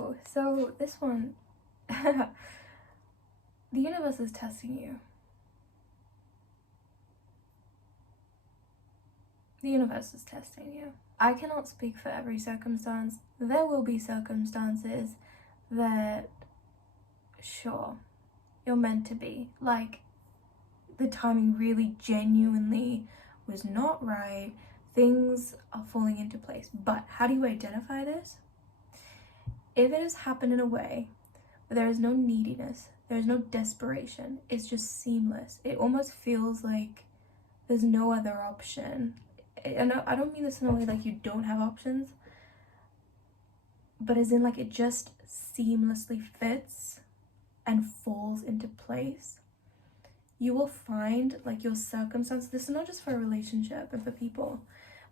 Whoa, so this one, the universe is testing you. The universe is testing you. I cannot speak for every circumstance. There will be circumstances that, sure, you're meant to be. Like, the timing really genuinely was not right. Things are falling into place. But how do you identify this? If it has happened in a way where there is no neediness, there is no desperation, it's just seamless. It almost feels like there's no other option. And I don't mean this in a way like you don't have options, but as in like it just seamlessly fits and falls into place. You will find like your circumstances, this is not just for a relationship and for people,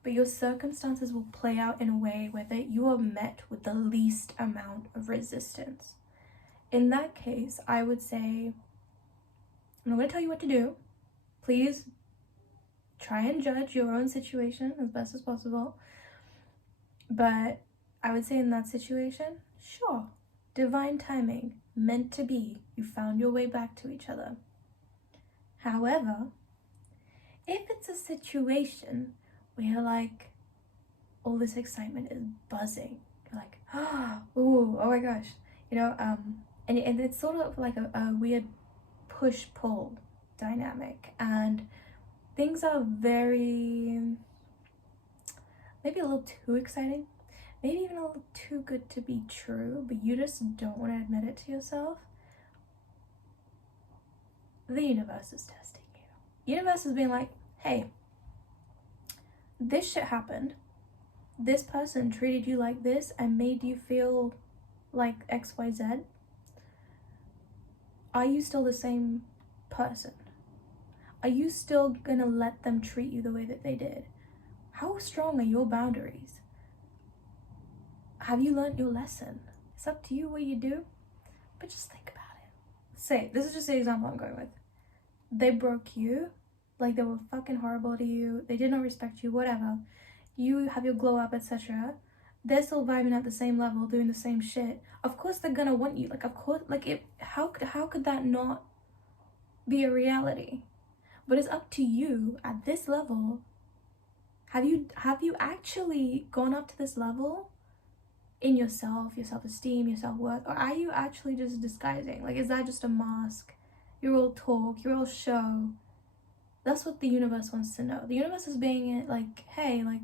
but your circumstances will play out in a way where you are met with the least amount of resistance. In that case, I would say, I'm not going to tell you what to do. Please try and judge your own situation as best as possible. But I would say in that situation, sure, divine timing, meant to be, you found your way back to each other. However, if it's a situation where like all this excitement is buzzing, you're like, oh my gosh, and it's sort of like a weird push-pull dynamic, and things are very, maybe a little too exciting, maybe even a little too good to be true, but you just don't want to admit it to yourself. The universe is testing you. The universe is being like, hey, this shit happened. This person treated you like this and made you feel like XYZ. Are you still the same person? Are you still gonna let them treat you the way that they did? How strong are your boundaries? Have you learned your lesson? It's up to you what you do, but just think about it. Say, this is just the example I'm going with. They broke you, like they were fucking horrible to you, they did not respect you, whatever. You have your glow up, etc. They're still vibing at the same level, doing the same shit. Of course they're gonna want you. Like, of course, like, how could that not be a reality? But it's up to you at this level. Have you actually gone up to this level in yourself, your self-esteem, your self-worth, or are you actually just disguising? Like, is that just a mask? Your all talk, your all show. That's what the universe wants to know. The universe is being like, hey, like,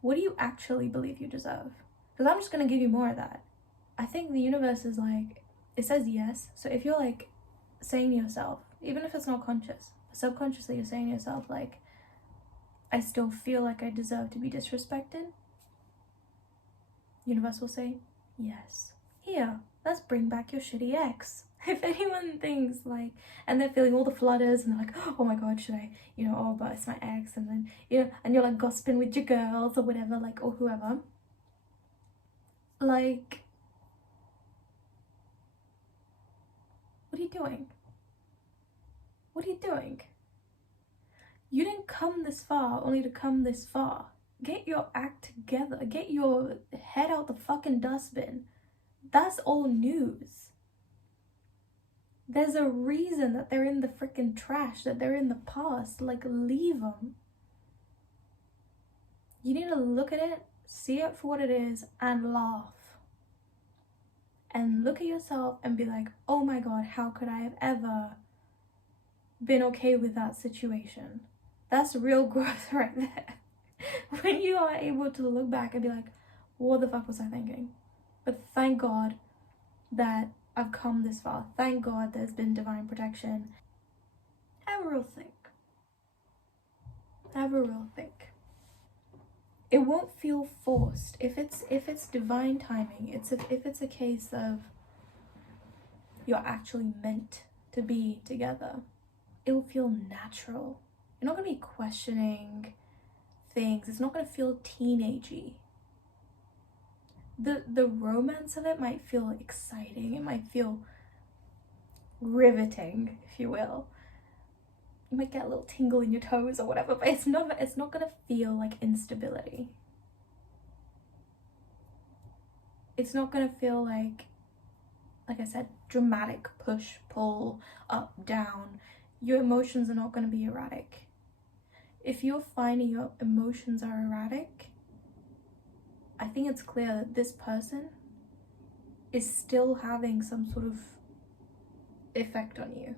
what do you actually believe you deserve? Because I'm just gonna give you more of that. I think the universe is like, it says yes. So if you're like saying to yourself, even if it's not conscious, subconsciously you're saying to yourself like, I still feel like I deserve to be disrespected, universe will say, yes. Here, let's bring back your shitty ex. If anyone thinks like, and they're feeling all the flutters and they're like, oh my god, should I, oh, but it's my ex, and then, and you're like gossiping with your girls or whatever, like, or whoever. Like, what are you doing? What are you doing? You didn't come this far only to come this far. Get your act together. Get your head out the fucking dustbin. That's old news. There's a reason that they're in the freaking trash, that they're in the past. Like, leave them. You need to look at it, see it for what it is, and laugh. And look at yourself and be like, oh my god, how could I have ever been okay with that situation? That's real growth right there. When you are able to look back and be like, what the fuck was I thinking? But thank God that I've come this far. Thank God there's been divine protection. Have a real think. Have a real think. It won't feel forced. If it's divine timing, if it's a case of you're actually meant to be together, it'll feel natural. You're not gonna be questioning things. It's not gonna feel teenagey. The romance of it might feel exciting. It might feel riveting, if you will. You might get a little tingle in your toes or whatever, but it's not gonna feel like instability. It's not gonna feel like I said, dramatic push, pull, up, down. Your emotions are not gonna be erratic. If you're finding your emotions are erratic, I think it's clear that this person is still having some sort of effect on you.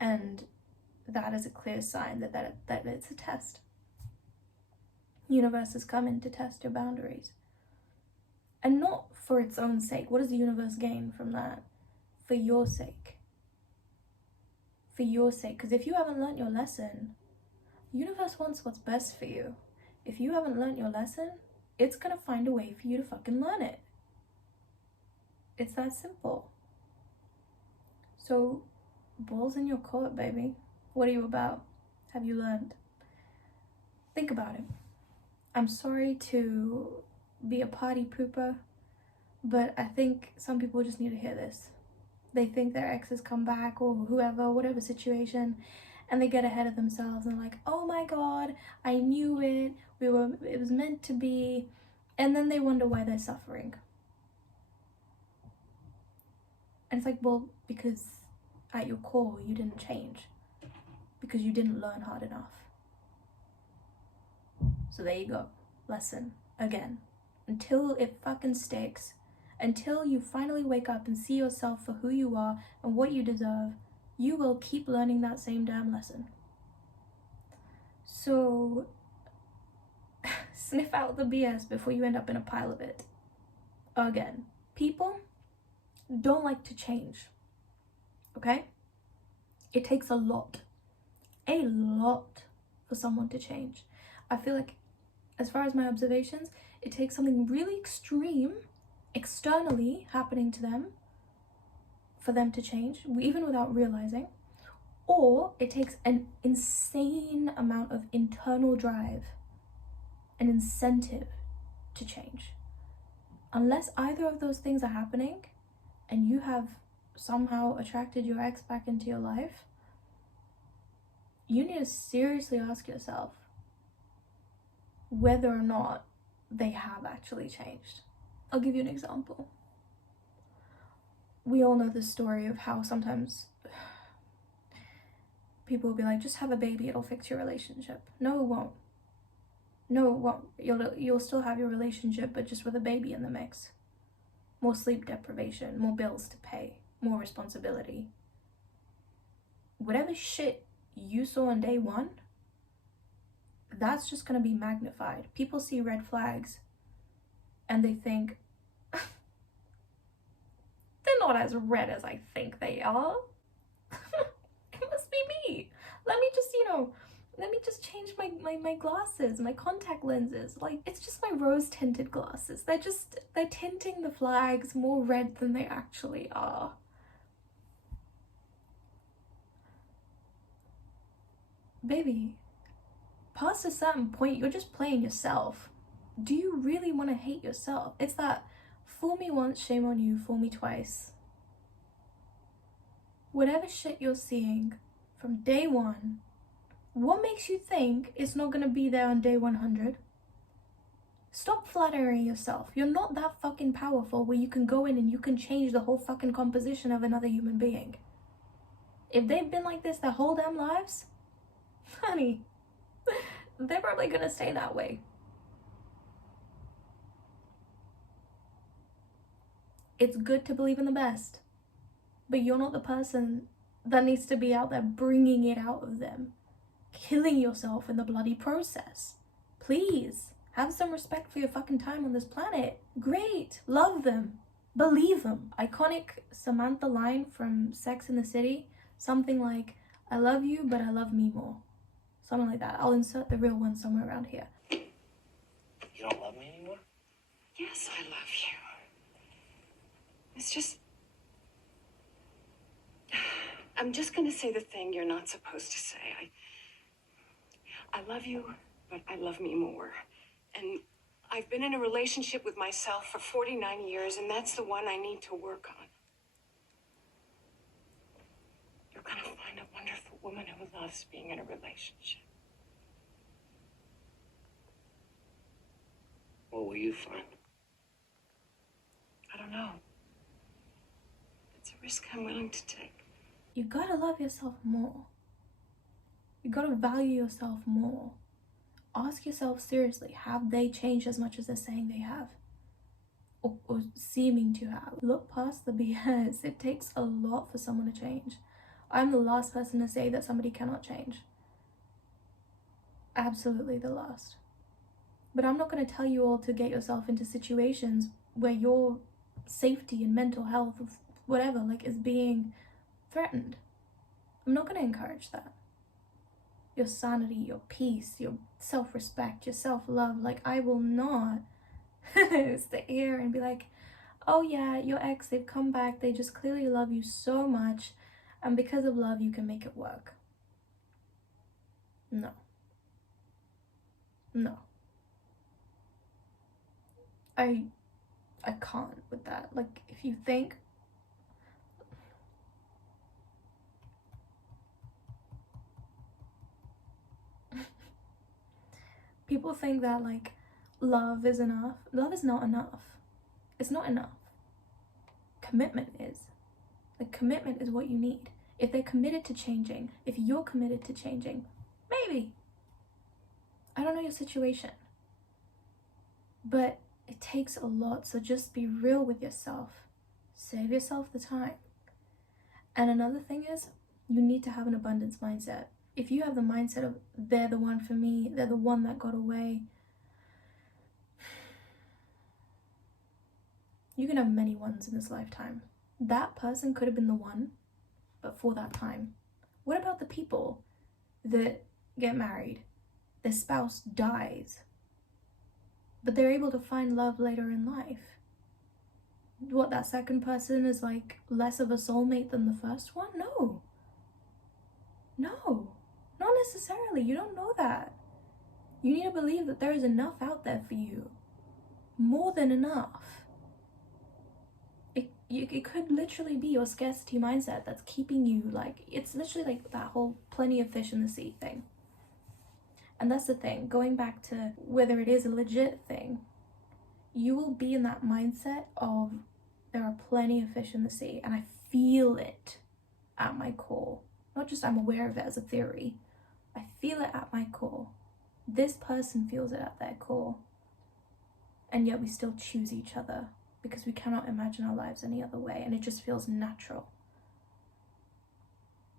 And that is a clear sign that it's a test. Universe is coming to test your boundaries. And not for its own sake. What does the universe gain from that? For your sake. For your sake. Because if you haven't learnt your lesson, the universe wants what's best for you. If you haven't learnt your lesson, it's gonna find a way for you to fucking learn it. It's that simple. So, balls in your court, baby. What are you about? Have you learned? Think about it. I'm sorry to be a party pooper, but I think some people just need to hear this. They think their exes come back, or whoever, whatever situation, and they get ahead of themselves and like, oh my god, I knew it, it was meant to be, and then they wonder why they're suffering. And it's like, well, because at your core you didn't change, because you didn't learn hard enough. So there you go. Lesson again. Until it fucking sticks, until you finally wake up and see yourself for who you are and what you deserve, you will keep learning that same damn lesson. So sniff out the BS before you end up in a pile of it. Again, people don't like to change. Okay? It takes a lot for someone to change. I feel like, as far as my observations, it takes something really extreme externally happening to them for them to change, even without realizing, or it takes an insane amount of internal drive and incentive to change. Unless either of those things are happening and you have somehow attracted your ex back into your life, you need to seriously ask yourself whether or not they have actually changed. I'll give you an example. We all know the story of how sometimes people will be like, just have a baby, it'll fix your relationship. No, it won't. No, it won't. You'll still have your relationship, but just with a baby in the mix. More sleep deprivation, more bills to pay, more responsibility. Whatever shit you saw on day one, that's just gonna be magnified. People see red flags and they think, they're not as red as I think they are. It must be me. Let me just change my glasses, my contact lenses. Like, it's just my rose tinted glasses. They're tinting the flags more red than they actually are. Baby, past a certain point, you're just playing yourself. Do you really want to hate yourself? It's that fool me once, shame on you, fool me twice. Whatever shit you're seeing from day one, what makes you think it's not gonna be there on day 100? Stop flattering yourself. You're not that fucking powerful where you can go in and you can change the whole fucking composition of another human being. If they've been like this their whole damn lives, honey, they're probably gonna stay that way. It's good to believe in the best, but you're not the person that needs to be out there bringing it out of them, killing yourself in the bloody process. Please, have some respect for your fucking time on this planet. Great, love them, believe them. Iconic Samantha line from Sex and the City, something like, I love you, but I love me more. Something like that. I'll insert the real one somewhere around here. You don't love me anymore? Yes, I love you. It's just... I'm just gonna say the thing you're not supposed to say. I love you, but I love me more. And I've been in a relationship with myself for 49 years, and that's the one I need to work on. You're gonna find a wonderful woman who loves being in a relationship. What will you find? don't know. It's a risk I'm willing to take. You gotta love yourself more. You gotta value yourself more. Ask yourself seriously, have they changed as much as they're saying they have? Or seeming to have? Look past the BS. It takes a lot for someone to change. I'm the last person to say that somebody cannot change. Absolutely the last. But I'm not going to tell you all to get yourself into situations where your safety and mental health, whatever, like, is being threatened. I'm not going to encourage that. Your sanity, your peace, your self-respect, your self-love, like, I will not sit here and be like, oh yeah, your ex, they've come back, they just clearly love you so much, and because of love you can make it work. No. I can't with that. Like, if you think people think that, like, love is enough. Love is not enough. It's not enough. Commitment is. Like, commitment is what you need. If they're committed to changing, if you're committed to changing, maybe. I don't know your situation. But it takes a lot, so just be real with yourself. Save yourself the time. And another thing is, you need to have an abundance mindset. If you have the mindset of, they're the one for me, they're the one that got away, you can have many ones in this lifetime. That person could have been the one, but for that time. What about the people that get married, their spouse dies, but they're able to find love later in life? What, that second person is like less of a soulmate than the first one? No, not necessarily. You don't know that. You need to believe that there is enough out there for you, more than enough. It could literally be your scarcity mindset that's keeping you, like, it's literally like that whole plenty of fish in the sea thing. And that's the thing, going back to whether it is a legit thing, you will be in that mindset of, there are plenty of fish in the sea, and I feel it at my core. Not just I'm aware of it as a theory, I feel it at my core. This person feels it at their core. And yet we still choose each other because we cannot imagine our lives any other way, and it just feels natural.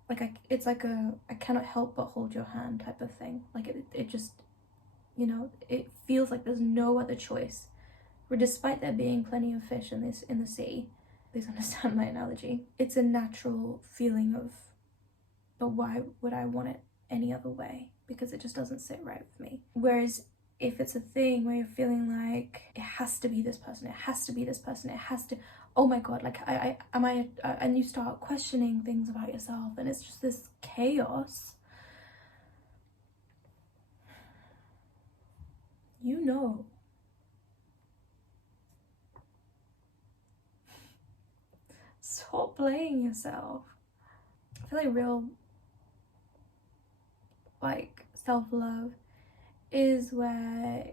Like, it's like a I cannot help but hold your hand type of thing. Like, it just, you know, it feels like there's no other choice. Where despite there being plenty of fish in the sea, please understand my analogy, it's a natural feeling of, but why would I want it any other way? Because it just doesn't sit right with me. Whereas if it's a thing where you're feeling like, it has to be this person, it has to be this person, it has to, oh my god, like, and you start questioning things about yourself, and it's just this chaos. You know. Stop playing yourself. I feel like real, like, self-love is where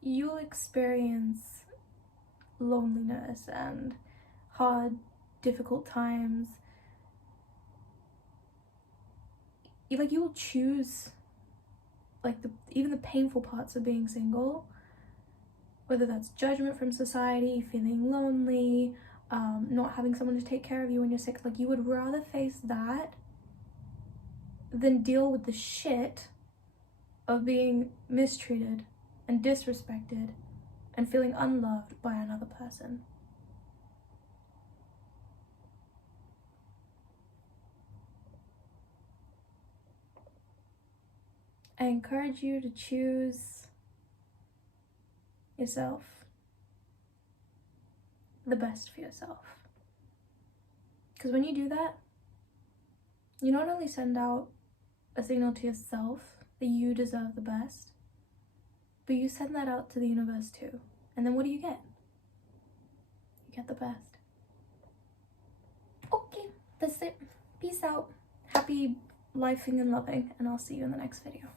you'll experience loneliness and hard, difficult times. You will choose, like, even the painful parts of being single, whether that's judgment from society, feeling lonely, not having someone to take care of you when you're sick. Like, you would rather face that than deal with the shit of being mistreated and disrespected and feeling unloved by another person. I encourage you to choose yourself, the best for yourself. Because when you do that, you not only send out a signal to yourself that you deserve the best, but you send that out to the universe too. And then what do you get? You get the best. Okay, that's it. Peace out. Happy lifing and loving, and I'll see you in the next video.